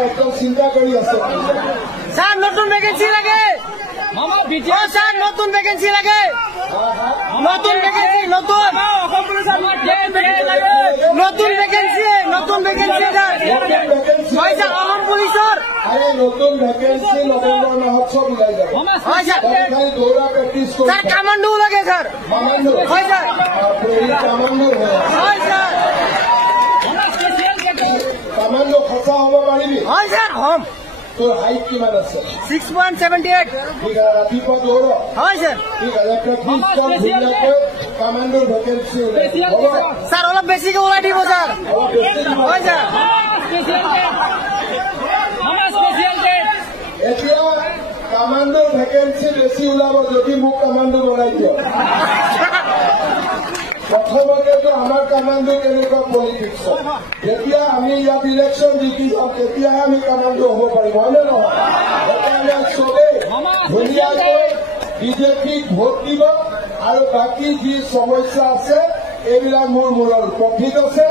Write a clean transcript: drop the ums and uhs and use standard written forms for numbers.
একদম চিন্তা কৰি আছে স্যাৰ নতুন ভ্যাকেন্সি লাগে স্যাৰ নতুন ভ্যাকেন্সি লাগে নতুন ভ্যাকেন্সি নতুন ভ্যাকেন্সি স্যাৰ অসম পুলিচৰ নতুন ভ্যাকেন্সি নৱেম্বৰ মাহত চব ওলাই যাব খালি দৌৰা প্ৰেক্টিচ কৰি স্যাৰ কামান্ডো লাগে স্যাৰ হয় স্যাৰ কামান্ডো সঁচা হ'ব পাৰিবি হয় স্যাৰ হম তোৰ হাইট কিমান আছে 6.78 ঠিক আছে ৰাতিপুৱা দৌৰ হয় স্যাৰ ঠিক আছে প্ৰেক্টিচ ধুনীয়াকৈ কামান্ডোৰ ভেকেন্সি ওলাই স্যাৰ অলপ বেছিকে ওলাই দিব স্যাৰ হয় স্যাৰ এতিয়া কামান্ডোৰ ভেকেন্সি বেছি ওলাব যদি মোক কামান্ডো বনাই দিয় প্ৰথমতেতো আমাৰ কামান্ডো কেনেকুৱা পলিটিক্স যেতিয়া আমি ইয়াত ইলেকশ্যন জিকি যাম তেতিয়াহে আমি কামান্ডো হ'ব পাৰিম হয়নে নহয় সেইকাৰণে চবেই ধুনীয়াকৈ বিজেপিক ভোট দিব আৰু বাকী যি সমস্যা আছে এইবিলাক মোৰ মূলৰ প্ৰফিট আছে।